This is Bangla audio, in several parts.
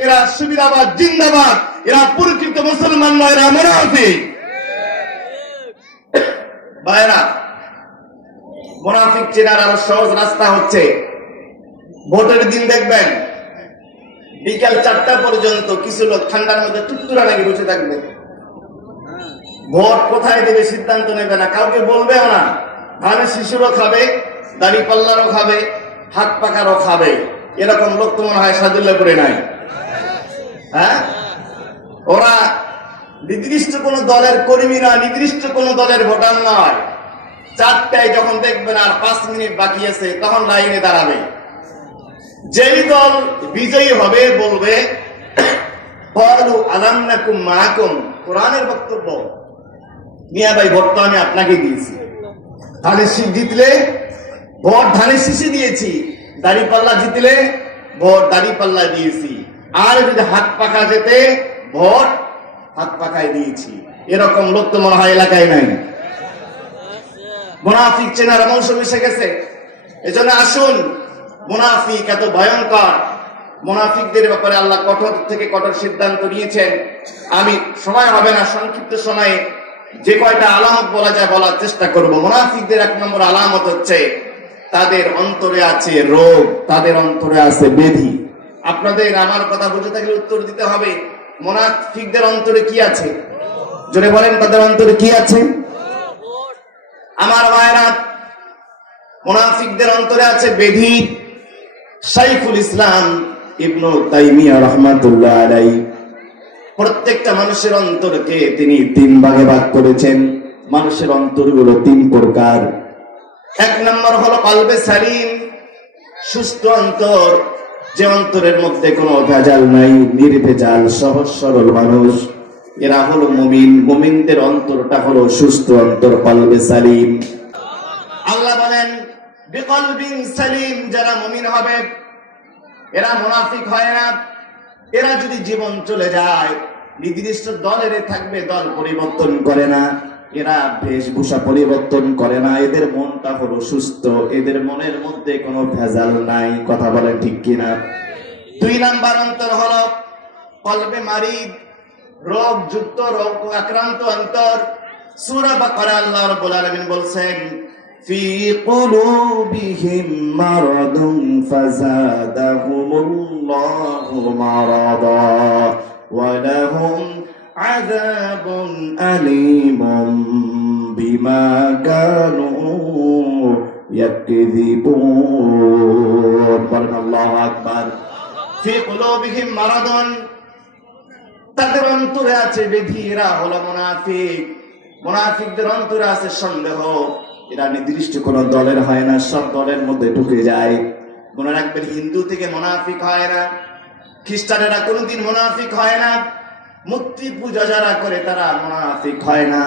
এরা সুবিধাবাদ জিন্দাবাদ, এরা পরিচিত মুসলমান নয়, এরা মুনাফিক। ভাইরা, মুনাফিক চেনার আরো সহজ রাস্তা হচ্ছে, ভোটের দিন দেখবেন বিকাল 4টা পর্যন্ত কিছু লোক ঠান্ডার মধ্যে টুকটুরা লাগি বসে থাকবে। ভোট কোথায় দেবে সিদ্ধান্ত নেবে না, কাউকে বলবেও না। ধানের শিশুরও খাবে, দাড়ি পাল্লারও খাবে, হাত পাকারও খাবে। এরকম লোক তো মনে হয় সাদুল্লাপুরে নাই। হ্যাঁ, ওরা নির্দিষ্ট কোন দলের কর্মী নয়, নির্দিষ্ট কোন দলের ভোটার নয়। 4টায় যখন দেখবেন আর 5 মিনিট বাকি আছে, তখন লাইনে দাঁড়াবে। যেই দল বিজয়ী হবে বলবে আলামনাকুম মাকুম, কোরআনের বক্তব্য, মিয়া ভাই ভোট তো আমি আপনাকে দিয়েছি। ধানের শীষ জিতলে ভোট ধানের শীষে দিয়েছি, দাড়ি পাল্লা জিতলে ভোট দাড়ি পাল্লা দিয়েছি, আর যদি হাত পাকা যেতে ভোট হাত পাকায় দিয়েছি। এরকম লোক তো মনে হয় এলাকায় নাই। মুনাফিক চেনার মৌসুম এসে গেছে। এজন্য আসুন, মুনাফিক এত ভয়ঙ্কর, মুনাফিকদের ব্যাপারে আল্লাহ কঠোর থেকে কঠোর সিদ্ধান্ত নিয়েছেন। আমি সময় হবে না, সংক্ষিপ্ত সময়ে যে কয়টা আলামত বলা যায় বলার চেষ্টা করব। মুনাফিকদের 1 নম্বর আলামত হচ্ছে তাদের অন্তরে আছে রোগ, তাদের অন্তরে আছে ব্যাধি। আপনাদের আমার কথা বুঝে থাকলে উত্তর দিতে হবে, মুনাফিকদের অন্তরে কি আছে? জোরে বলেন, তাদের অন্তরে কি আছে? আমার ভাইরা, মুনাফিকদের অন্তরে আছে ব্যাধি। শাইখুল ইসলাম ইবনে তাইমিয়া রাহমাতুল্লাহ আলাইহি প্রত্যেকটা মানুষের অন্তরকে তিনি 3 ভাগে ভাগ করেছেন। মানুষের অন্তরগুলো 3 প্রকার। 1 নম্বর হলো কলবে সালিম, সুস্থ অন্তর, যে অন্তরের মধ্যে কোনো ভেজাল নাই, নির্ভেজাল সহজ সরল মানুষ, এরা হলো মুমিন। মুমিনদের অন্তরটা হলো সুস্থ অন্তর, কলবে সালিম। আল্লাহ বলেন বিকলবিন সালিম, যারা মুমিন হবে এরা মুনাফিক হয় না। এরা যদি জীবন চলে যায় নির্দিষ্ট দলের থাকবে, দল পরিবর্তন করে না, এরা বেশভূষা পরিবর্তন করে না, এদের মনটা হলো সুস্থ, এদের মনের মধ্যে কোনো ভেজাল নাই। কথা বলেন ঠিক কিনা? 2 নাম্বার অন্তর হলো কলবে মারিদ, রোগ যুক্ত, রোগ আক্রান্ত অন্তর। সূরা বাকারা আল্লাহ রাব্বুল আলামিন বলছেন ফি কুলুবিহিম মারাদুন ফাযাদাহুমুল্লাহু মারাদা ওয়া লাহুম আযাবুন আলীমুম বিমা কানু ইয়াকযিবুন। আল্লাহু আকবার। ফি কুলুবিহিম মারাদুন, তাদের অন্তরে আছে ব্যাধি, এরা হলো মুনাফিক। মুনাফিকদের অন্তরে আছে সন্দেহ, এরা নির্দিষ্ট কোন দলের হয় না, সব দলের মধ্যে ঢুকে যায়। মনে রাখবেন, হিন্দু থেকে মুনাফিক হয় না, খ্রিস্টানেরা কোনদিন মুনাফিক হয় না, মূর্তি পূজা যারা করে তারা মুনাফিক হয় না,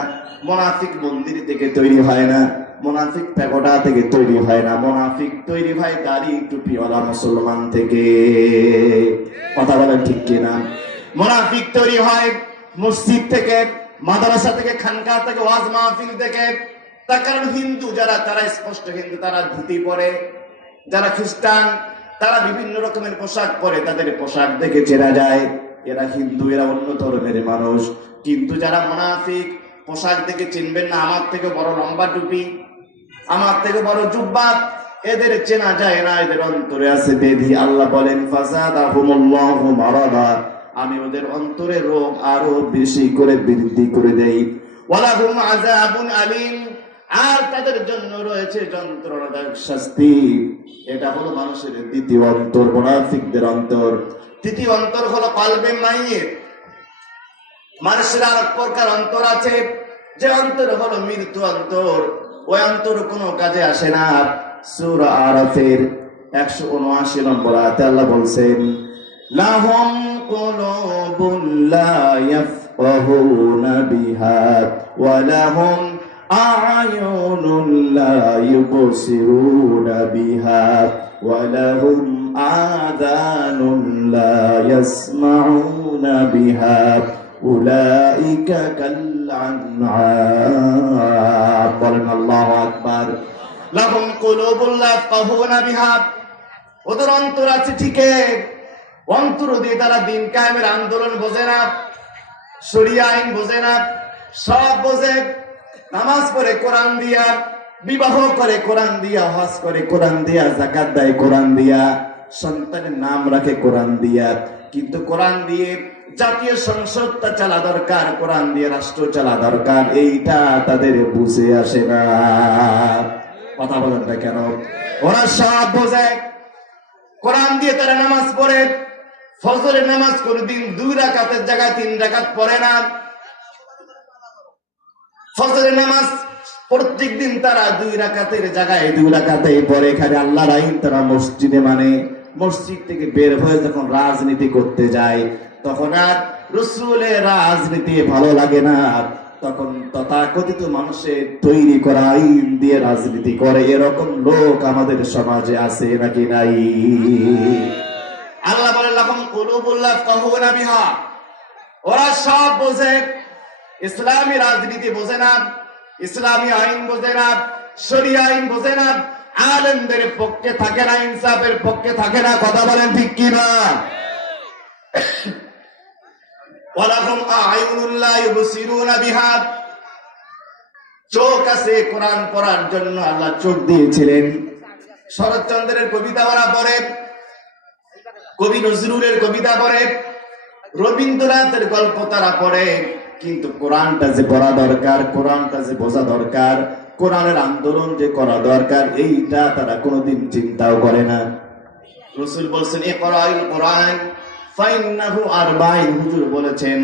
মুনাফিক মন্দির থেকে তৈরি হয় না, মুনাফিক প্যাগোডা থেকে তৈরি হয় না, মুনাফিক তৈরি হয় দাড়ি টুপিওয়ালা মুসলমান থেকে। কথা বলেন ঠিক কিনা? মুনাফিক তৈরি হয় মসজিদ থেকে, মাদ্রাসা থেকে, খানকা থেকে, ওয়াজ মাহফিল থেকে। তার কারণ হিন্দু যারা, তারা স্পষ্ট হিন্দু, তারা ধুতি পরে। যারা খ্রিস্টান তারা বিভিন্ন রকমের পোশাক পরে, তাদের পোশাক দেখে চেনা যায় এরা হিন্দু, এরা অন্য ধর্মের মানুষ। কিন্তু যারা মুনাফিক, পোশাক দেখে চিনবেন না, আমার থেকে বড় লম্বা টুপি, আমার থেকে বড় জুব্বা, এদের চেনা যায় না, এদের অন্তরে আছে ব্যাধি। আল্লাহ বলেন ফাযাদাহুমুল্লাহু মারাদা, আমি ওদের অন্তরে রোগ আরো বেশি করে বৃদ্ধি করে দেই। ওয়ালাহুম আযাবুন আলীম, আর তাদের জন্য রয়েছে যন্ত্রণাদায়ক শাস্তি। এটা হলো মানুষের 2য় অন্তর, মুনাফিকদের অন্তর। 3য় অন্তর হলো কলবে মাইয়িত। মানুষের আর এক প্রকার অন্তর আছে, যে অন্তর হলো মৃত্যু অন্তর, ওই অন্তর কোনো কাজে আসে না। সূরা আরাফের 179 নম্বর আয়াতে আল্লাহ বলছেন লাহুম কুলুবুন লা ইয়াফকাহুনা বিহা ওয়া লাহুম আ'য়ুনুন লা ইউবসিরুনা বিহা ওয়া লাহুম আযানুন লা ইয়াসমাউনা বিহা উলাইকা কাল আনআম। বলেন আল্লাহু আকবার। লাহুম কুলুবুন লা ইয়াফকাহুনা বিহা, ওদের অন্তর আছে ঠিকই, অন্তর দিয়ে তারা দিন কায়েমের আন্দোলন বোঝে না, শরিয়া আইন বোঝে না, সব বোঝে। নামাজ পড়ে কোরআন দিয়া, বিবাহ করে কোরআন দিয়া, হজ করে কোরআন দিয়া, যাকাত দেয় কোরআন দিয়া, সন্তানের নাম রাখে কোরআন দিয়া। কিন্তু কোরআন দিয়ে জাতীয় সংসদটা চালা দরকার, কোরআন দিয়ে রাষ্ট্র চালা দরকার, এইটা তাদের বুঝে আসে না। কথা বলেন না কেন? ওরা সব বোঝে। কোরআন দিয়ে তারা নামাজ পড়ে, ফজরের নামাজ কোনদিন 2 রাকাতের জায়গায় 3 রাকাত পড়ে না। ফজরের নামাজ প্রত্যেক দিন তারা 2 রাকাতের জায়গায় 2 রাকাতে পড়ে। খালি আল্লাহর আইন তারা মসজিদে মানে। মসজিদ থেকে বের হয়ে যখন রাজনীতি করতে যায়, তখন আর রাসূলের রাজনীতি ভালো লাগে না, তখন তথাকথিত মানুষের তৈরি করা আইন দিয়ে রাজনীতি করে। এরকম লোক আমাদের সমাজে আছে নাকি নাই? আল্লাহ বলে লাহুম কুলুবুল লা ইয়াফকাহুনা বিহা। ওরা সব বোঝে, ইসলামী রাজনীতি বোঝে না, ইসলামী আইন বোঝে না, শরিয়া আইন বোঝে না, আলেমদের পক্ষে থাকে না, ইনসাফের পক্ষে থাকে না। কথা বলেন ঠিক কি না? ওয়ালাহুম আ'য়ুনুন লা ইউবসিরুনা বিহা। চোখ আছে কোরআন পড়ার জন্য, আল্লাহ চোখ দিয়েছিলেন। শরৎচন্দ্রের কবিতা ওরা পড়ে, কবি নজরুলের কবিতা পড়ে, রবীন্দ্রনাথের গল্প তারা পড়ে। কিন্তু কোরআনটা যে পড়া দরকার, কোরআনটা যে বোঝা দরকার, কোরআনের আন্দোলন যে করা দরকার, এইটা তারা কোনোদিন চিন্তাও করে না। রাসূল বলেছেন ইকরাউল কোরআন ফাইন্নাহু আরবাঈন। হুজুর বলেছেন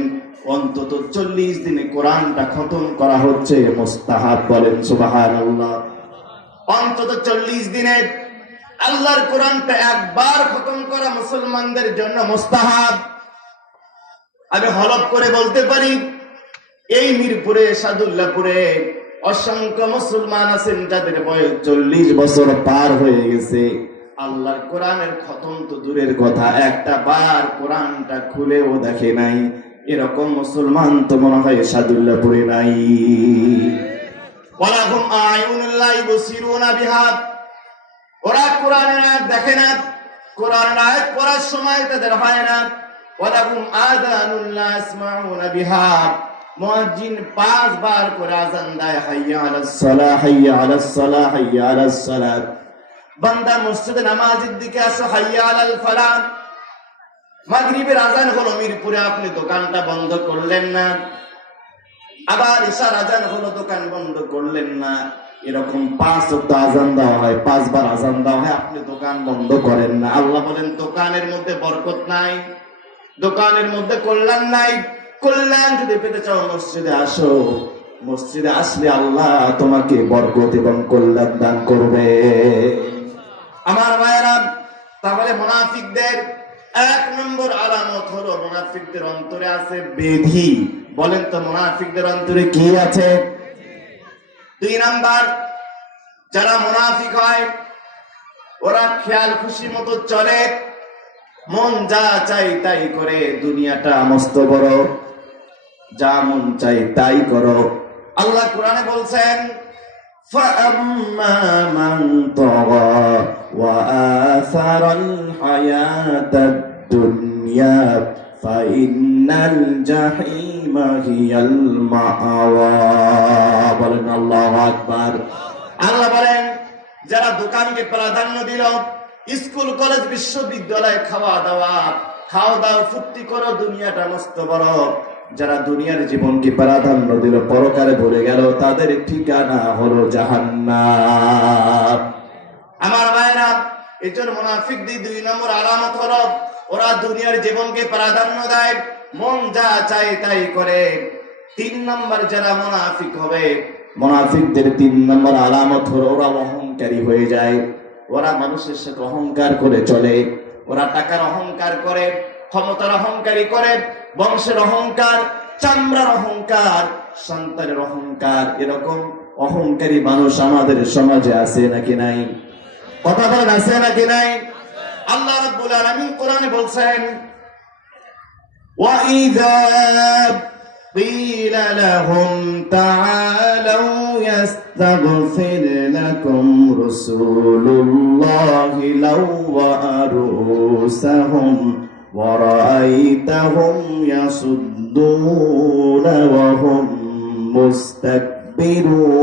অন্তত 40 দিনে কোরআনটা খতম করা হচ্ছে মুস্তাহাব। বলেন সুবহানাল্লাহ। অন্তত 40 দিনে আল্লাহর কোরআনটা একবার খতম করা মুসলমানদের জন্য মুস্তাহাব। আমি হলফ করে বলতে পারি, এই মিরপুরে, সাদুল্লাহপুরে অসংখ্য মুসলমান আছেন যাদের বয়স 40 বছর পার হয়ে গেছে। আল্লাহর কোরআনের খতম তো দূরের কথা, একটা বার কোরআনটা খুলেও দেখে নাই। এরকম মুসলমান তো মনে হয় সাদুল্লাহপুরে নাই। ওয়ালাহুম আ'য়ুনুন লা ইউবসিরুনা বিহা। ওরা কোরআনের আয়াত দেখে না, কোরআনের আয়াত পড়ার সময় তাদের হয় না। ওয়ালাহুম আযানুন লা ইয়াসমাউনা বিহা। মুয়াজ্জিন 5 বার করে আযান দেয়, হাইয়া আলাস সালাহ, হাইয়া আলাস সালাহ, হাইয়া আলাস সালাত। বান্দা মসজিদে নামাজের দিকে আসো, হাইয়া আলাল ফালাহ। মাগরিবের আযান হলো মিরপুরে, আপনি দোকানটা বন্ধ করলেন না। আবার ইশার আযান হলো, দোকান বন্ধ করলেন না। এরকম 5 ওয়াক্ত আযান দেওয়া হয়, 5 বার আযান দেওয়া হয়, আপনি দোকান বন্ধ করেন না। আল্লাহ বলেন দোকানের মধ্যে বরকত নাই, দোকানের মধ্যে কল্যাণ নাই। কল্যাণ যদি পেতে চাও মসজিদে আসো, মসজিদে আসলে আল্লাহ তোমাকে বরকত এবং কল্যাণ দান করবে। আমার ভাইয়েরা, তাহলে মুনাফিকদের 1 নম্বর আলামত হলো মুনাফিকদের অন্তরে আছে বেধি। বলেন তো মুনাফিকদের অন্তরে কি আছে? 2 নাম্বার, যারা মুনাফিক হয় ওরা খেয়াল খুশি মতো চলে, মন যা চাই তাই করে। দুনিয়াটা মস্ত বড়, যা মন চাই তাই করো। আল্লাহ কোরআনে বলছেন فَأَمَّا مَنْ طَغَى وَآثَرَ الْحَيَاةَ الدُّنْيَا فَإِنَّ الْجَحِيمَ هِيَ الْمَأْوَى। বলেন আল্লাহু আকবার। আল্লাহ বলেন যারা দোকানকে প্রাধান্য দিল, স্কুল কলেজ বিশ্ববিদ্যালয়ে খাওয়া দাওয়া ফুর্তি করো, দুনিয়াটা মস্ত বড়। যারা দুনিয়ার জীবনকে প্রাধান্য দিল, পরকালে ভুলে গেল, তাদের ঠিকানা হলো জাহান্নাম। আমার ভাইরা, এজন্য মুনাফিকদের 2 নম্বর আলামত হলো ওরা দুনিয়ার জীবনকে প্রাধান্য দেয়, মন যা চায় তাই করে। 3 নম্বর যারা মুনাফিক হবে, মুনাফিকদের 3 নম্বর আলামত হলো ওরা অহংকারী হয়ে যায়। ওরা মানুষের সাথে অহংকার করে চলে, ওরা টাকার অহংকার করে, ক্ষমতার অহংকারী করে, বংশের অহংকার, চামড়ার অহংকার, সন্তানের অহংকার। এরকম অহংকারী মানুষ আমাদের সমাজে আছে নাকি নাই? কথা বলেন, আছে নাকি নাই? আল্লাহ রাব্বুল আলামিন কোরআনে বলছেন وَإِذَا قِيلَ لَهُمْ تَعَالَوْا يَسْتَغْفِرْ لَكُمْ رَسُولُ اللَّهِ لَوَّىٰ رُءُوسَهُمْ وَرَأَيْتَهُمْ يَصُدُّونَ وَهُمْ مُسْتَكْبِرُونَ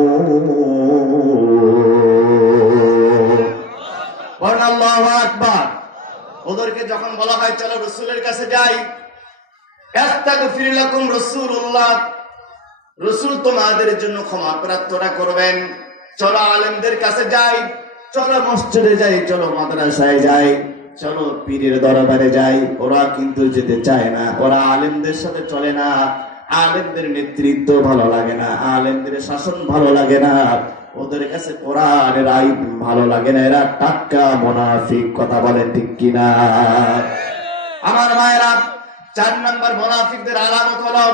আল্লাহু আকবার। ওদেরকে যখন বলা হয় চলো রাসূলের কাছে যাই, আস্তাগফির লাকুম রাসূলুল্লাহ, রাসূল তোমাদের জন্য ক্ষমা প্রার্থনা করবেন। চলো আলেমদের কাছে যাই, চলো মসজিদে যাই, চলো মাদ্রাসায় যাই, চলো পীরের দরবারে যাই। ওরা কিন্তু যেতে চায় না, ওরা আলেমদের সাথে চলে না, আলেমদের নেতৃত্ব ভালো লাগে না, আলেমদের শাসন ভালো লাগে না, ওদের কাছে কোরআনের আইন ভালো লাগে না। এরা টাটকা মুনাফিক। কথা বলেন ঠিক কিনা? আমার মায়েরা, 4 নম্বর মুনাফিকদের আলামত হলো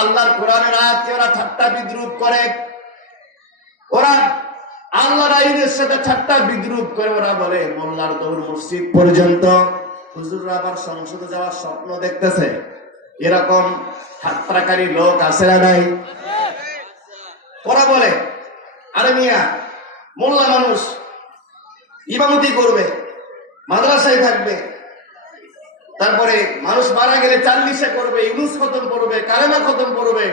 আল্লাহর কোরআনের আয়াতকে ওরা ঠাট্টা বিদ্রুপ করে। ওরা আল্লাহর আইনের সাথে ঠাট্টা বিদ্রুপ করে। ওরা বলে মোল্লার দৌড় মসজিদ পর্যন্ত, হুজুররা আবার সংসদে যাওয়ার স্বপ্ন দেখতেছে। এরকম ঠাট্টাকারী লোক আছে না নাই? ওরা বলে আরে মিয়া, মোল্লা মানুষ ইমামতি করবে, মাদ্রাসায় থাকবে, তারপরে মানুষ মারা গেলে 40 করবে, ইউনুস খতম করবে, কালেমা খতম করবে,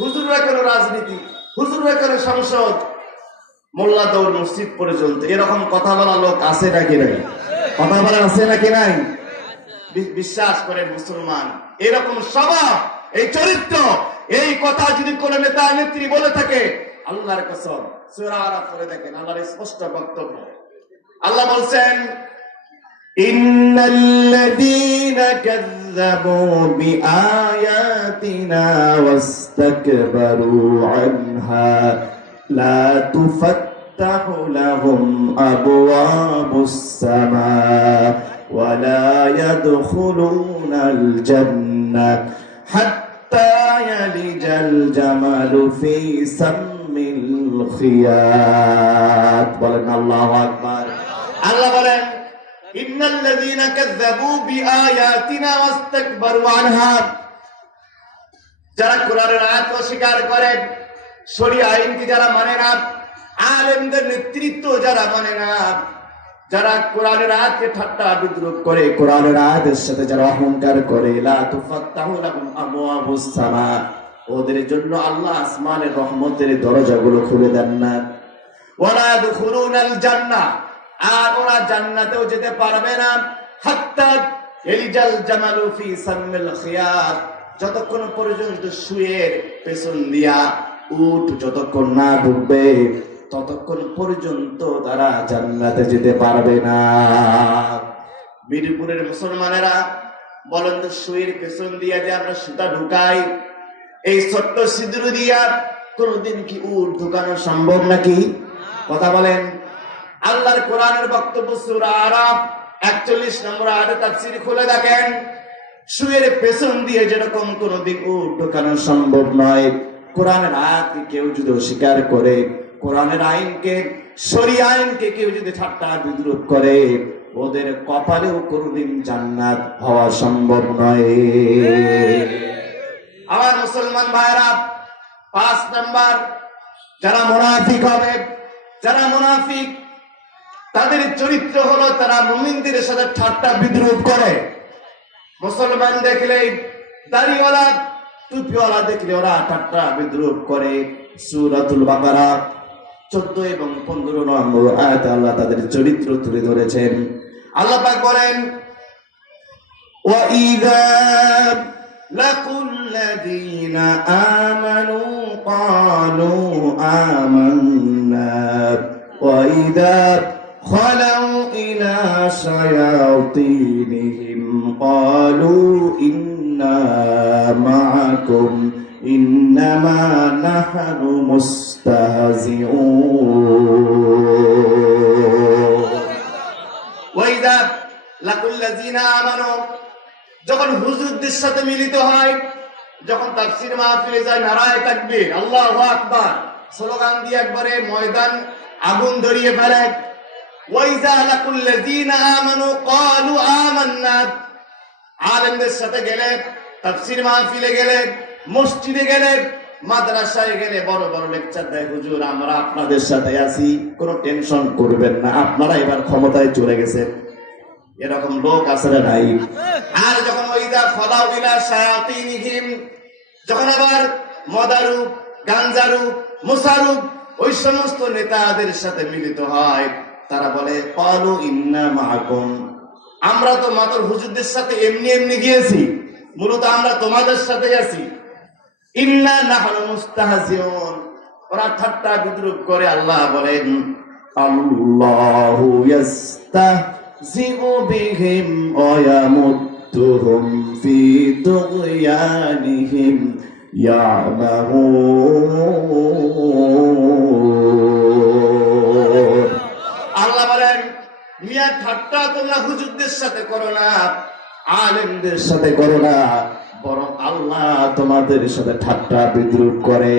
হুজুররা কেন রাজনীতি, হুজুররা কেন সংসদ, মোল্লা দৌড় মসজিদ পর্যন্ত। এরকম কথা বলা লোক আছে নাকি নাই? কথা বলা আছে নাকি নাই? বিশ্বাস করেন মুসলমান, এরকম স্বভাব, এই চরিত্র, এই কথা যদি কোন নেতা নেত্রী বলে থাকে, আল্লাহর কসম সূরা আরাফ পড়ে দেখেন, আল্লাহর স্পষ্ট বক্তব্য। আল্লাহ বলছেন ইন্নাল্লাযীনা কাযযাবু বিআয়াতিনা ওয়াস্তাকবারু আনহা লা তুফাত্তাহু লাহুম আবওয়াবুস সামা ওয়া লা ইয়াদখুলুনাল জান্নাহ হাত্তা ইয়ালিজাল জামালু ফি সাম্মিল খিয়াত। বলেন আল্লাহু আকবার। আল্লাহ বলেন ইন্নাল্লাযীনা কাযযাবু বিআয়াতিনা ওয়াস্তাকবারু আনহা, যারা কোরআনের আয়াত অস্বীকার করে, শরীয়ত আইনকে যারা মানে না, আলেমদের নেতৃত্ব যারা মানে না, যারা কোরআনের আয়াতকে ঠাট্টা বিদ্রুপ করে, কোরআনের আয়াতের সাথে যারা অহংকার করে, লা তুফাত্তাহু লাহুম আবওয়াবুস সামা, ওদের জন্য আল্লাহ আসমানের রহমতের দরজাগুলো খুলে দেন না। ওয়ালা ইয়াদখুলুনাল জান্নাহ, আর ওরা জান্নাতেও যেতে পারবে না। হাত্তা ইয়ালিজাল জামালু ফি সাম্মিল খিয়াত, যতক্ষণ পর্যন্ত শুয়ের পেছন দিয়া উট যতক্ষণ না ঢুকবে, ততক্ষণ পর্যন্ত তারা জান্নাতে যেতে পারবে না। মিরপুরের মুসলমানেরা বলেন তো, শুয়ের পেছন দিয়া যে আমরা সুতা ঢুকাই, এই ছোট্ট সিঁদুর দিয়া কোনদিন কি উট ঢুকানো সম্ভব নাকি? কথা বলেন। আল্লাহর কোরআনের বক্তব্য সূরা আরাফ 41 নম্বর আয়াতে তাফসীর খুলে দেখেন, শুয়ের পেছন দিয়ে যেরকম কোনদিন উট ঢুকানো সম্ভব নয়, কোরআনের আয়াতকে কেউ যদি অস্বীকার করে, কোরআনের আইনকে, শরীয়ত আইনকে কেউ যদি ঠাট্টা বিদ্রুপ করে, ওদের কপালেও কোনদিন জান্নাত হওয়া সম্ভব নয়। আমার মুসলমান ভাইরা, 5 নাম্বার যারা মুনাফিক হবে, যারা মুনাফিক, তাদের চরিত্র হলো তারা মুমিনদের সাথে ঠাট্টা বিদ্রুপ করে। মুসলমান দেখলে, দাড়িওয়ালা টুপিওয়ালা দেখলে ওরা ঠাট্টা বিদ্রুপ করে। সূরাতুল বাকারা 14 এবং 15 নম্বর আয়াতে আল্লাহ তাদের চরিত্র তুলে ধরেছেন। আল্লাহ পাক বলেন ওয়া ইযা লাকুল লাযীনা আমানু ক্বালু আমান্না ওয়া ইযা খালাউ ইলা শায়াতিনহিম ক্বালু ইন্না মা'আকুম ইন্নামা নাহনু মুস্তাহজিউন। ওয়া ইযা লাকুল লাযীনা আমানু, যখন হুজুরদের সাথে মিলিত হয়, যখন তাফসীর মাহফিলে যায়, নারায়ে তাকবীর, আল্লাহু আকবার স্লোগান দিয়ে একবারে ময়দান আগুন ধরিয়ে ফেলে। ওয়া ইযা লাকুল লাযীনা আমানু ক্বালু আমান্না, আলেমদের সাথে গেলে, তাফসীর মাহফিলে গেলে, মসজিদে গেলে, মাদ্রাসায় গেলে বড় বড় লেকচার দেয়, হুজুর আমরা আপনাদের সাথে আছি, কোনো টেনশন করবেন না, আপনারা এবার ক্ষমতায় চলে গেছেন। এরকম লোক আছে না নাই? আর যখন ওইদা ফলাউ ইলা শায়াতিনিহিম, যখন আবার মদারূপ, গাঞ্জারূপ, মুসারূপ ওই সমস্ত নেতাদের সাথে মিলিত হয়, তারা বলে ক্বালু ইন্না মাআকুম, আমরা তো মাতর হুজুরদের সাথে এমনি এমনি গিয়েছি, মূলত আমরা তোমাদের সাথে আছি। ইন্না নাহনু মুস্তাহজিউন, ওরা ঠাট্টা বিদ্রূপ করে। আল্লাহ বলেন আল্লাহু ইস্তাহজিউ বিহিম ওয়া ইয়ামুদ্দুহুম ফি তুগয়ানিহিম ইয়ামাহুন। আল্লাহ বলেন মিয়া ঠাট্টা তোমরা হুজুরদের সাথে করো না, আলেমদের সাথে করো না, বরং আল্লাহ তোমাদের সাথে ঠাট্টা বিদ্রূপ করে।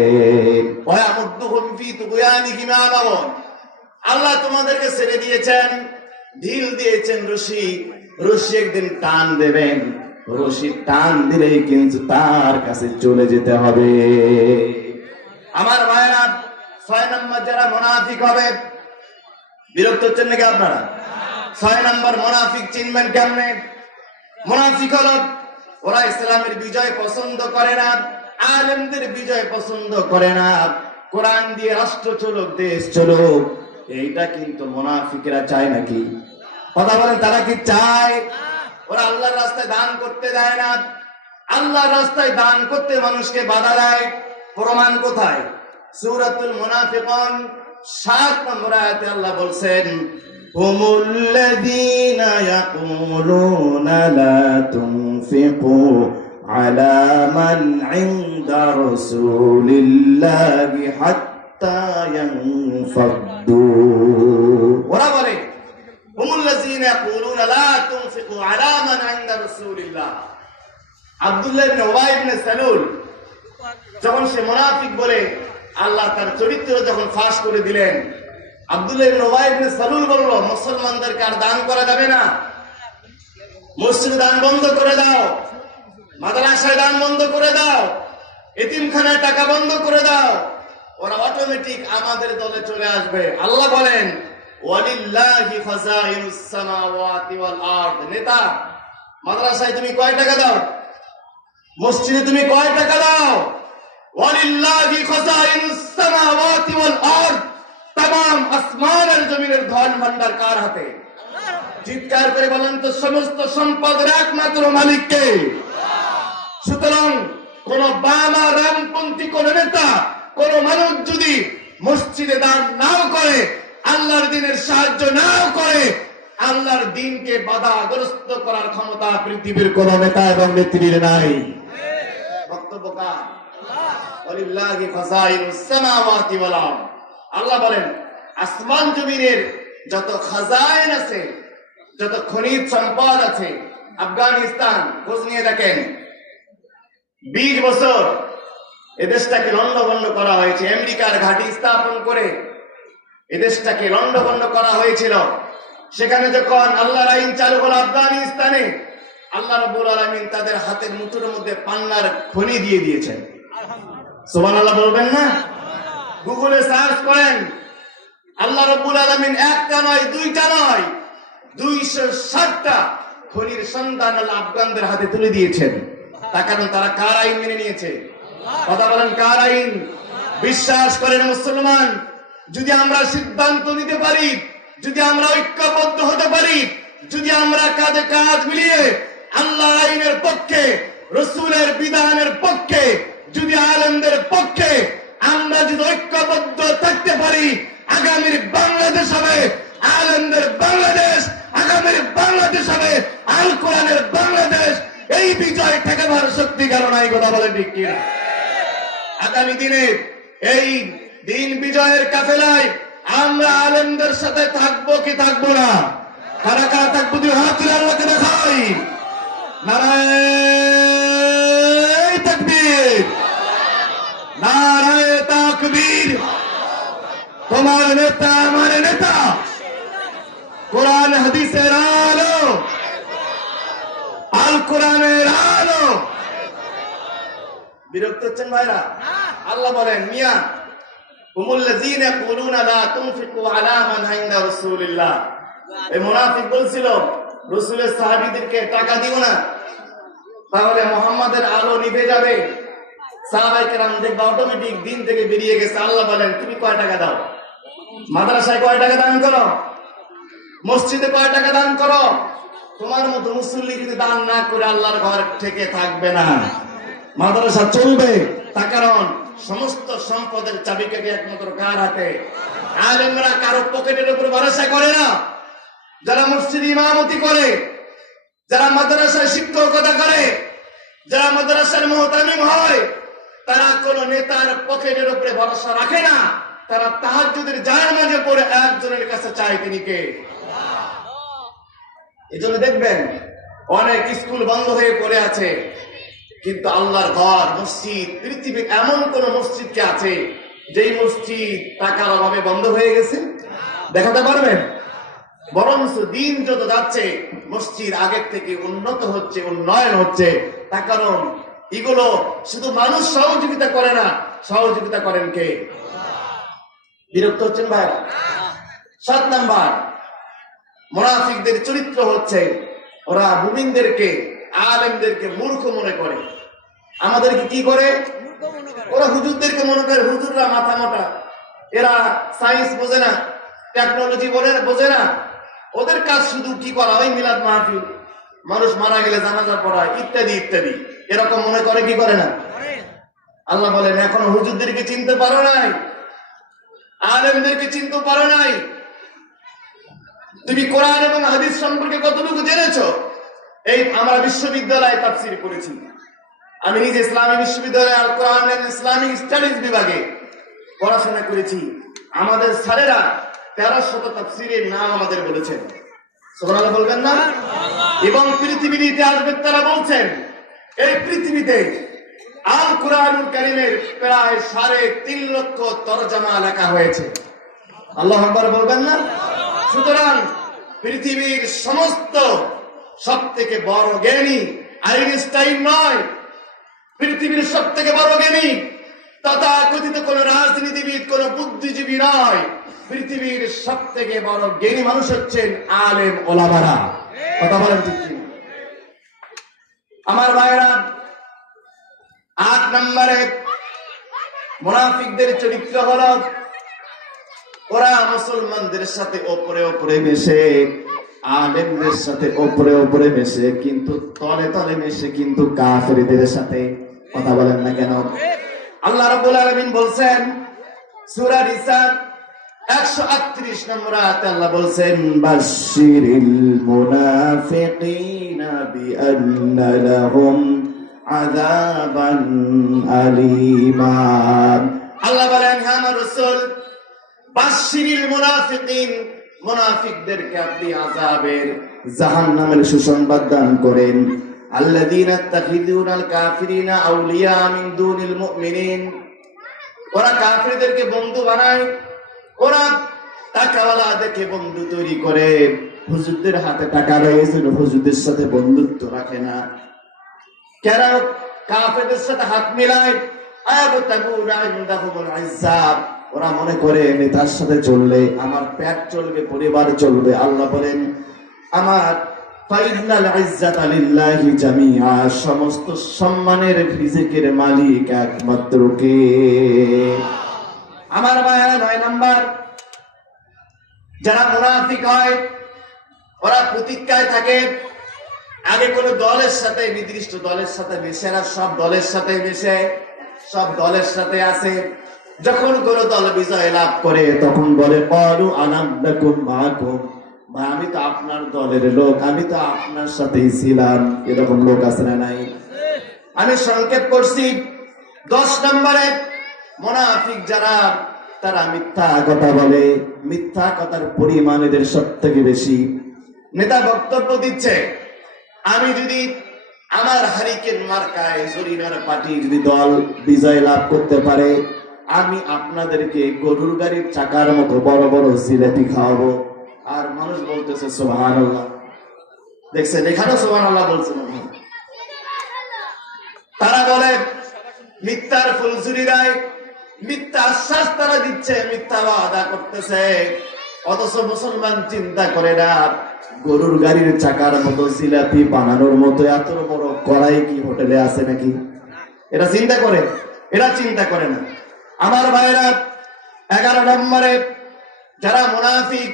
আল্লাহ তোমাদেরকে ছেড়ে দিয়েছেন, ঢিল দিয়েছেন রশি, রশি একদিন টান দেবেন, রশি টান দিলেই কিন্তু তার কাছে চলে যেতে হবে। আমার ভাইরা, 6 নম্বর যারা মুনাফিক হবে, বিরক্ত হচ্ছেন নাকি আপনারা? 6 নম্বর মুনাফিক চিনবেন কেমনে? মুনাফিক হলো ওরা ইসলামের বিজয় পছন্দ করে না, আলেমদের বিজয় পছন্দ করে না, কোরআন দিয়ে রাষ্ট্র চলুক, দেশ চলুক, এইটা কিন্তু মুনাফিকেরা চায় নাকি? কথা বলেন, তারা কি চায়? ওরা আল্লাহর রাস্তায় দান করতে দেয় না, আল্লাহর রাস্তায় দান করতে মানুষকে বাধা দেয়। প্রমাণ কোথায়? সূরাতুল মুনাফিকুন 7 নম্বর আয়াতে আল্লাহ বলছেন হুমুল্লাযীনা ইয়াকুলুনা লা তুনফিকু আলা মান ইনদা রাসূলিল্লাহি হাত্তা ইয়ানফাদ্দু। ওরা বলে হুমুল্লাযীনা ইয়াকুলুনা লা তুনফিকু আলা মান ইনদা রাসূলিল্লাহ। আব্দুল্লাহ ইবনে উবাই ইবনে সালুল যখন সে মুনাফিক বলে আল্লাহ তার চরিত্র যখন ফাঁস করে দিলেন, আব্দুল্লাহ ইবনে উবাই ইবনে সালুল বলল মুসলমানদেরকে আর দান করা যাবে না, মসজিদে দান বন্ধ করে দাও, মাদ্রাসায় দান বন্ধ করে দাও, এতিমখানায় টাকা বন্ধ করে দাও, ওরা অটোমেটিক আমাদের দলে চলে আসবে। আল্লাহ বলেন ওয়ালিল্লাহি খাযাইনুস সামাওয়াতি ওয়াল আরদ। নেতা, মাদ্রাসায় তুমি কয় টাকা দাও? মসজিদে তুমি কয় টাকা দাও? ওয়ালিল্লাহি খাযাইনুস সামাওয়াতি ওয়াল আরদ। तमाम আসমান আর জমিনের ধন ভান্ডার কার হাতে? চিৎকার করে বলেন তো, সমস্ত সম্পদের একমাত্র মালিক কে? সুতরাং কোন বামা রামপন্থী কোন নেতা, কোন মানুষ যদি মসজিদে দান নাও করে, আল্লাহর দ্বীনের সাহায্য নাও করে, আল্লাহর দ্বীনকে বাধাগ্রস্ত করার ক্ষমতা পৃথিবীর কোন নেতা এবং নেত্রীর নাই। বক্তব্য কার? ওয়ালিল্লাহি খাযাইনুস সামাওয়াতি ওয়াল আরদ। আল্লাহ বলেন আসমান জমিনের যত খাজাইন আছে, যত খনিজ সম্পদ আছে, আফগানিস্তান খোঁজ নিয়ে দেখেন, 20 বছর এদেশটাকে লন্ডভন্ড করা হয়েছে, আমেরিকার ঘাঁটি স্থাপন করে এদেশটাকে লন্ডভন্ড করা হয়েছিল। সেখানে যখন আল্লাহর আইন চালু হলো আফগানিস্তানে, আল্লাহ রাব্বুল আলামিন তাদের হাতের মুঠোর মধ্যে পান্নার খনি দিয়ে দিয়েছেন। সুবহানাল্লাহ বলবেন না? গুগলে সার্চ করেন, আল্লাহ রাব্বুল আলামিন একটা নয়, দুইটা নয়, 260টা খনির সন্ধান আল্লাহ আফগানদের হাতে তুলে দিয়েছেন। তার কারণ তারা কার আইন মেনে নিয়েছে? কথা বলেন, কার আইন? বিশ্বাস করেন মুসলমান, যদি আমরা সিদ্ধান্ত নিতে পারি, যদি আমরা ঐক্যবদ্ধ হতে পারি, যদি আমরা কাঁধে কাঁধ মিলিয়ে আল্লাহর আইনের পক্ষে, রাসূলের বিধানের পক্ষে, যদি আলেমদের পক্ষে আমরা যদি ঐক্যবদ্ধ থাকতে পারি, আগামীর বাংলাদেশ হবে আলেমদের বাংলাদেশ, আগামীর বাংলাদেশ হবে আল কোরআনের বাংলাদেশ। এই বিজয় ঠেকাবার শক্তি কারণ নাই। কথা বলেন ঠিক কিনা? আগামী দিনে এই দিন বিজয়ের কাফেলায় আমরা আলেমদের সাথে থাকবো কি থাকবো না? কারা কারা থাকবো? দুই হাত তুলে আল্লাহকে দেখাই। নারায়ে তাকবীর, নারায়ে তাকবীর। তোমার নেতা আমার নেতা, কোরআন হাদিসের আলো, আল কোরআনের আলো। বিরক্ত হচ্ছেন ভাইরা? আল্লাহ বলেন মিয়া হুমুল্লাযীনা ইয়াকুলুনা লা তুনফিকু আলা মান ইনদা রাসূলিল্লাহ। এই মুনাফিক বলছিল রাসূলের সাহাবীদেরকে টাকা দিও না, তাহলে মুহাম্মাদের আলো নিভে যাবে। সাহাবায়ে কেরাম দেখবা অটোমেটিক দিন থেকে বেরিয়ে গেছে। আল্লাহ বলেন তুমি কয় টাকা দাও? মাদ্রাসায় কয় টাকা দান করো? মসজিদে কয় টাকা দান করো? তোমার মতো মুসল্লি যদি দান না করে আল্লাহর ঘর থেকে থাকবে না, মাদ্রাসা চলবে। তার কারণ সমস্ত সম্পদের চাবিকাঠি একমাত্র কার হাতে? আলেমরা কারো পকেটের উপর ভরসা করে না। যারা মসজিদ ইমামতি করে, যারা মাদ্রাসায় শিক্ষকতা করে, যারা মাদ্রাসার মুহতামিম হয়, তারা কোন নেতার পকেটের উপরে ভরসা রাখে না। তারা তাহাজ্জুদের জায়নামাজে পড়ে একজনের কাছে চায়, তিনি কে? এই জন্য দেখবেন অনেক স্কুল বন্ধ হয়ে পড়ে আছে, কিন্তু আল্লাহর ঘর মসজিদ, পৃথিবীর এমন কোন মসজিদ কে আছে যেই মসজিদ টাকার অভাবে বন্ধ হয়ে গেছে? দেখাতে পারবেন? বরং দিন যত যাচ্ছে মসজিদ আগের থেকে উন্নত হচ্ছে, উন্নয়ন হচ্ছে। তার কারণ এগুলো শুধু মানুষ সহযোগিতা করে না, সহযোগিতা করেন কে? বিরক্ত হচ্ছেন ভাই? 7 নাম্বার, মুনাফিকদের চরিত্র হচ্ছে ওরা মুমিনদেরকে, আলেমদেরকে মূর্খ মনে করে। আমাদেরকে কি করে? ওরা হুজুরদেরকে মনে করে হুজুররা মাথা মোটা, এরা সায়েন্স বোঝে না, টেকনোলজি বোঝে না। ওদের কাজ শুধু কি করা? ওই মিলাদ মাহফিল, মানুষ মারা গেলে জানাজা পড়া, ইত্যাদি ইত্যাদি। এরকম মনে করে কি করে না? আল্লাহ বলেন এখনো হুজুরদেরকে চিনতে পারো নাই, আলেমদেরকে চিনতে পারো নাই। তুমি কোরআন এবং হাদিস সম্পর্কে কতটুকু জেনেছো? এই আমরা বিশ্ববিদ্যালয়ে তাফসীর করেছি। আমি নিজে ইসলামী বিশ্ববিদ্যালয়ে আল কোরআন এন্ড ইসলামিক স্টাডিজ বিভাগে পড়াশোনা করেছি। আমাদের স্যারেরা 1300 তাফসীরের নাম আমাদের বলেছেন। সুবহানাল্লাহ বলবেন না? এবং পৃথিবীর ইতিহাসবিদরা বলছেন এই পৃথিবীতে আল কোরআনুল কারীমের প্রায় 3.5 লক্ষ তরজমা লেখা হয়েছে। আল্লাহু আকবার বলবেন না? সুতরাং পৃথিবীর সমস্ত সবথেকে বড় জ্ঞানী আইনস্টাইন নয়, পৃথিবীর সবথেকে বড় জ্ঞানী তথাকথিত কোন রাজনীতিবিদ, কোন বুদ্ধিজীবী নয়। পৃথিবীর সবথেকে বড় জ্ঞানী মানুষ হচ্ছেন আলেম ওলামারা। কথা বলেন ঠিক কি? আমার ভাইরা, 8 নম্বরে মুনাফিকদের চরিত্র হলো ওরা মুসলমানদের সাথে ওপরে ওপরে মেশে, আলেমদের সাথে ওপরে ওপরে মেশে, কিন্তু তলে তলে মেশে কিন্তু কাফেরদের সাথে। কথা বলেন না কেন? আল্লাহ রাব্বুল আলামিন বলছেন সূরা নিসা 138 নম্বর আয়াতে আল্লাহ বলছেন বাশশিরিল মুনাফিকিনা বিআন্না লাহুম আযাবান আলীমা। আল্লাহ বলেন হে আমার রাসূল, বাশশিরিল মুনাফিকিন, মুনাফিকদেরকে আপনি আযাবের, জাহান্নামের সুসংবাদ দান করেন। আল্লাযীনা তাখিযুনাল কাফিরিনা আউলিয়া মিন দুনিল মুমিনিন, ওরা কাফিরদেরকে বন্ধু বানায়, ওরা টাকাওয়ালা দেখে বন্ধু তৈরি করে। হুজুরদের হাতে টাকা রয়েছে, হুজুরদের সাথে বন্ধুত্ব রাখে না। কেন? কাফেরদের সাথে হাত মিলায়। আয়াবতাগুনা ইনদাহুমুল ইজ্জাত, ওরা মনে করে নেতার সাথে চললে আমার পেট চলবে, পরিবার চলবে। আল্লাহ বলেন আমার ফাইনাল ইজ্জাতা লিল্লাহি জামিআ, সমস্ত সম্মানের রিজিকের মালিক একমাত্র কে? আমার ভাইরা, 9 নাম্বার, যারা মুনাফিক হয় ওরা প্রতিজ্ঞায় থাকে। আগে কোন দলের সাথে, নির্দিষ্ট দলের সাথে মেশে না, সব দলের সাথে মেশে, সব দলের সাথে আছে। যখন কোন দল বিজয় লাভ করে তখন বলে ক্বালু আনাবনাকুম মাআকুম, আমি তো আপনার দলের লোক, আমি তো আপনার সাথেই ছিলাম। এরকম লোক আছে না নাই? আমি সংক্ষেপ করছি। 10 নম্বরে মুনাফিক যারা, তারা মিথ্যা কথা বলে। মিথ্যা কথার পরিমাণ এদের সবথেকে বেশি। নেতা বক্তব্য দিচ্ছে, আমি যদি আমার হারিকেন মার্কায় জরিনার পার্টি যদি দল বিজয় লাভ করতে পারে, আমি আপনাদেরকে গরুর গাড়ির চাকার মতো বড় বড় জিলাপি খাওয়াবো। আর মানুষ বলতেছে সুবহানাল্লাহ। দেখছেন এখানে সুবহানাল্লাহ বলছেন। তারা বলে মিথ্যার ফুলঝুরি দেয়, মিথ্যা আশ্বাস তারা দিচ্ছে, মিথ্যা ওয়াদা করতেছে। অথচ মুসলমান চিন্তা করে না গরুর গাড়ির চাকার মতো জিলাপি বানানোর মতো এত বড় কড়াই কি হোটেলে আছে নাকি? এটা চিন্তা করে? এরা চিন্তা করে না। আমার ভাইরা, 11 নম্বরে যারা মুনাফিক,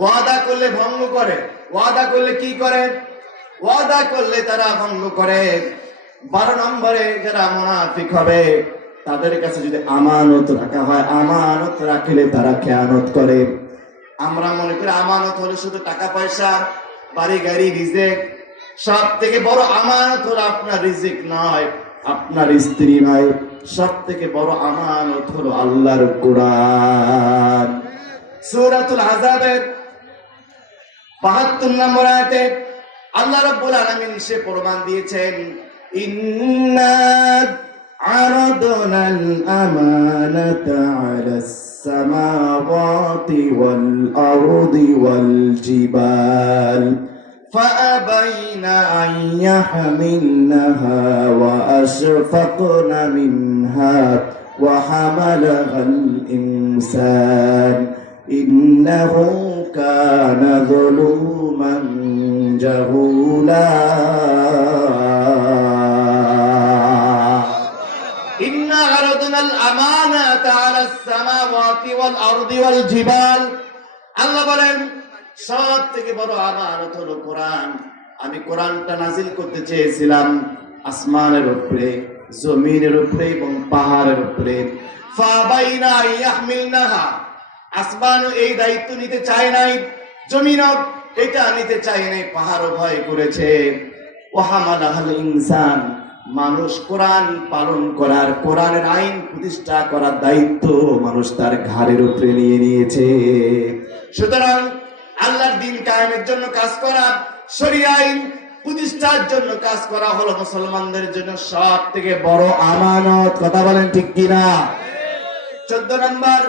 ওয়াদা করলে ভঙ্গ করে। ওয়াদা করলে কি করে? ওয়াদা করলে তারা ভঙ্গ করে। 12 নম্বরে যারা মুনাফিক হবে, তাদের কাছে যদি আমানত রাখা হয়, আমানত রাখলে তারা খেয়ানত করে। আমরা মনে করি আমানত হলো শুধু টাকা পয়সা, বাড়ি গাড়ি, রিজিক। সব থেকে বড় আমানত হলো আপনার রিজিক নয়, আপনার স্ত্রী নয়, সব থেকে বড় আমানত হলো আল্লাহর কোরআন। সূরাতুল আযাবের 72 নম্বর আয়াতে আল্লাহ রাব্বুল আলামিন সে প্রমাণ দিয়েছেন, ইন্না আরাদনাল আমানাতা আলাস সামাওয়াতি ওয়াল আরদি ওয়াল জিবাল ফাআবাইনা আন ইয়াহমিলনাহা ওয়া আশফাকনা মিনহা ওয়া হামালাহাল ইনসান ইন্নাহু কানা যালুমান জাহুলা। ইন্না আরাদনাল আমানাতা আলাস সামাওয়াতি ওয়াল আরদি ওয়াল জিবাল। আল্লাহ বলেন সব থেকে বড় আমানত হলো কোরআন। আমি কোরআনটা নাজিল করতে চেয়েছিলাম আসমানের উপরে, জমিনের উপরে এবং পাহাড়ের উপরে। ফাবাইনা ইয়াহমিলনাহা, আসমানও এই দায়িত্ব নিতে চায় নাই, জমিনও এটা নিতে চায় নাই, পাহাড়ও ভয় করেছে। ওয়া হামালাহাল ইনসান, মানুষ কোরআন পালন করার, কোরআনের আইন প্রতিষ্ঠা করার দায়িত্ব মানুষ তার ঘাড়ের উপরে নিয়ে নিয়েছে। সুতরাং আল্লাহর দ্বীন কায়েমের জন্য কাজ করা, শরীয়ত আইন প্রতিষ্ঠার জন্য কাজ করা হলো মুসলমানদের জন্য সব থেকে বড় আমানত। কথা বলেন ঠিক কিনা? 14 নম্বর,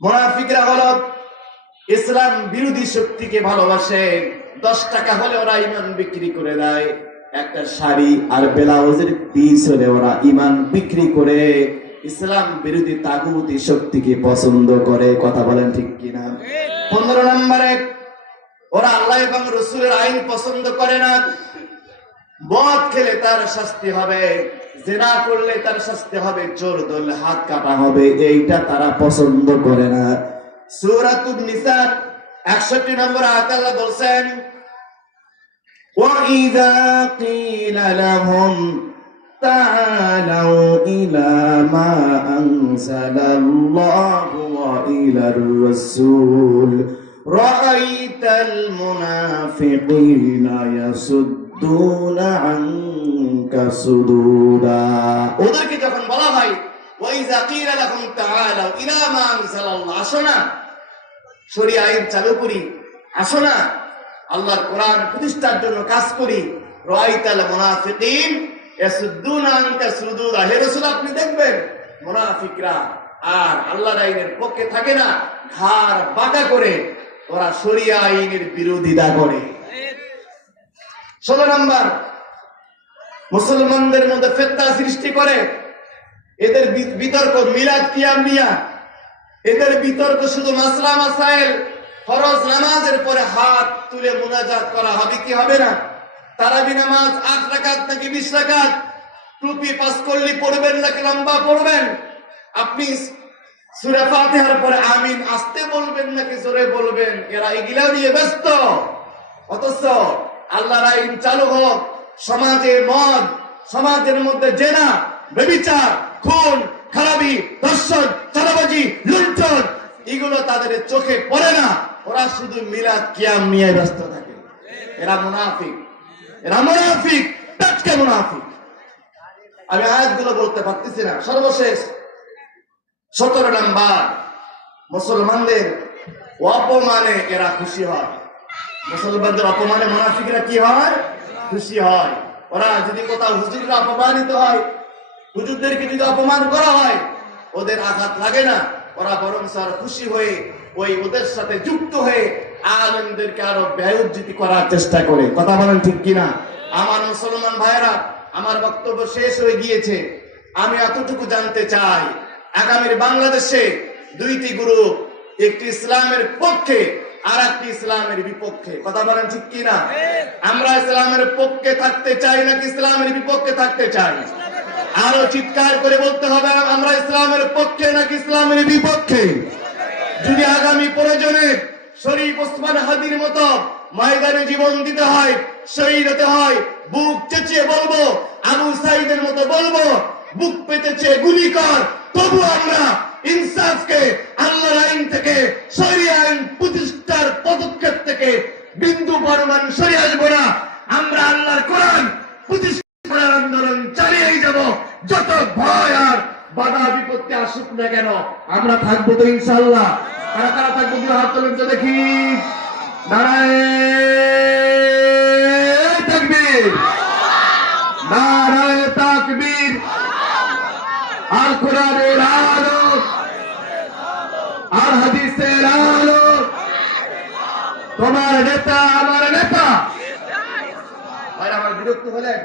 মুনাফিকরা হলো ইসলাম বিরোধী শক্তিকে ভালোবাসে। 10 টাকা হলে ওরা ঈমান বিক্রি করে দেয়, একটা শাড়ি আর ব্লাউজের পিস হলে ওরা ঈমান বিক্রি করে ইসলাম বিরোধী তাগুতি শক্তিকে পছন্দ করে। কথা বলেন ঠিক কিনা? 15 নম্বরে ওরা আল্লাহ এবং রাসূলের আইন পছন্দ করে না। মদ খেলে তার শাস্তি হবে, জিনা করলে তার শাস্তি হবে, চোর ধরলে হাত কাটা হবে, এইটা তারা পছন্দ করে না। সূরাতুন নিসা 61 নম্বর আয়াতে আল্লাহ বলেন, وَإِذَا قِيلَ لَهُمْ تَعَالَوْا إِلَى مَا أَنزَلَ اللَّهُ وَإِلَى الرَّسُولِ رَأَيْتَ الْمُنَافِقِينَ يَصُدُّونَ عَنكَ صُدُودًا। ওদেরকে যখন বলা হয় وَإِذَا قِيلَ لَهُمْ تَعَالَوْا إِلَى مَا أَنزَلَ اللَّهُ, আসো না শরীয়ত আইন চালু করি, আসো না আল্লাহর কোরআন প্রতিষ্ঠার জন্য কাজ করি, রাআইতাল মুনাফিকিন ইয়াসুদ্দুনা আনকা সুদুদা, হে রাসূল আপনি দেখবেন মুনাফিকরা আর আল্লাহর আইনের পক্ষে থাকে না, ঘাড় বাঁকা করে ওরা শরীয়ত আইনের বিরোধিতা করে। 16 নম্বর, মুসলমানদের মধ্যে ফিতনা সৃষ্টি করে। এদের বিতর্ক মিলাদ কিয়াম নিয়া, এদের বিতর্ক শুধু মাসলা মাসাইল, ফরজ নামাজের পরে হাত তুলে মুনাজাত করা হবে কি হবে না, তারাবি নামাজ 8 রাকাত নাকি 20 রাকাত, টুপি 5 কল্লি পড়বেন নাকি লম্বা পড়বেন, আপনি সূরা ফাতিহার পরে আমিন আস্তে বলবেন নাকি জোরে বলবেন, এরা এগুলাও নিয়ে ব্যস্ত। অথচ আল্লাহর আইন চালু হোক, সমাজে মদ, সমাজের মধ্যে জেনা, ব্যভিচার, খুন খারাপি, ধর্ষণ, চাঁদাবাজি, লুণ্ঠন, এগুলো তাদের চোখে পড়ে না, ওরা শুধু মিলাদ কিয়াম নিয়ে ব্যস্ত থাকে। এরা মুনাফিক, এরা মুনাফিক, টাটকা মুনাফিক। আমি আয়াতগুলো বলতে পারতেছি না। সর্বশেষ 17 নম্বর, মুসলমানদের অপমানে এরা খুশি হয়। মুসলমানদের অপমানে মুনাফিকরা কি হয়? খুশি হয়। ওরা যদি কোথাও হুজুররা অপমানিত হয়, হুজুরদেরকে যদি অপমান করা হয়, ওদের আঘাত লাগে না, ওরা বরং স্যার খুশি হয়ে ওই ওদের সাথে যুক্ত হয়ে আলেমদেরকে আরো ব্যয়োজ্জিতি করার চেষ্টা করে। কথা বলেন ঠিক কিনা? আমার মুসলমান ভাইরা, আমার বক্তব্য শেষ হয়ে গিয়েছে। আমি এতটুকু জানতে চাই, আগামীর বাংলাদেশে 2টি গ্রুপ, একটি ইসলামের পক্ষে আর একটি ইসলামের বিপক্ষে। কথা বলেন ঠিক কিনা? আমরা ইসলামের পক্ষে থাকতে চাই নাকি ইসলামের বিপক্ষে থাকতে চাই? আরো চিৎকার করে বলতে হবে, আমরা ইসলামের পক্ষে নাকি ইসলামের বিপক্ষে। যদি আগামী প্রয়োজনে শরীফ ওসমান হাদির মতো ময়দানে জীবন দিতে হয়, শহীদ হতে হয়, বুক চেঁচিয়ে বলবো, আবু সাইদের মতো বলবো, বুক পেতেছে গুলি কর, তবু আমরা ইনসাফকে, আল্লাহর আইন থেকে, শরিয়া আইন প্রতিষ্ঠার পদক্ষেপ থেকে বিন্দু পরিমাণ সরে আসবো না। আমরা আল্লাহর কোরআন প্রতিষ্ঠার আন্দোলন চালিয়েই যাব, যত ভয় আর বাধা বিপত্তি আসুক না কেন আমরা থাকবো তো ইনশাআল্লাহ। কারা কারা থাকবো কি হাত তোলেন তো দেখি। নারায়ে তাকবীর, নারায়ে তাকবীর। আর কোরআনের আলো, আর হাদিসের আলো, তোমার নেতা আমার নেতা। আর আমার বিরক্ত হলেন